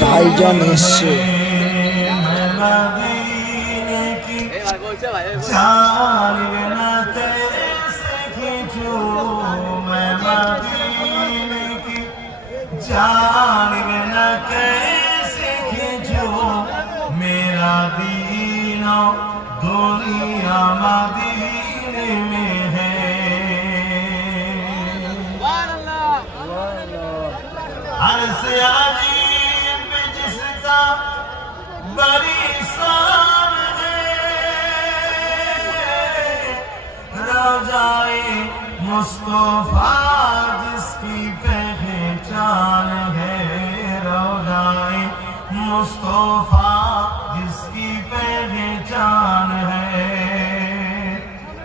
ভাইজান এসছে। मेरा दीना दुनिया मदीने में है। हर से अजीब जिसका बड़ी शान है, रोजाए मुस्तफा जिसकी पहचान है, रोजाए मुस्तफा जिसकी पहचान है,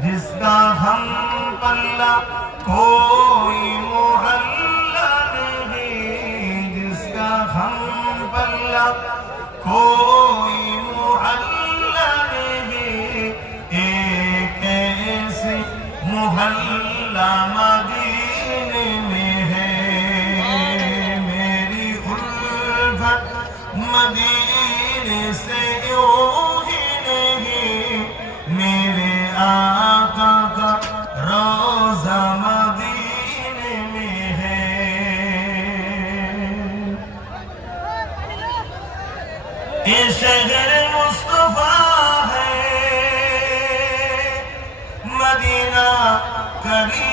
जिसका हम पल्ला कोई मोहल्ला नहीं, जिसका हम पल्ला कोई मोहल्ला नहीं, एक ऐसे मोहल्ला मदीने में है। मेरी उल्फत मदीने से यूं ही नहीं, मेरे आका का रोजा मदीने में है। ये शहर मुस्तफा है, मदीना करीम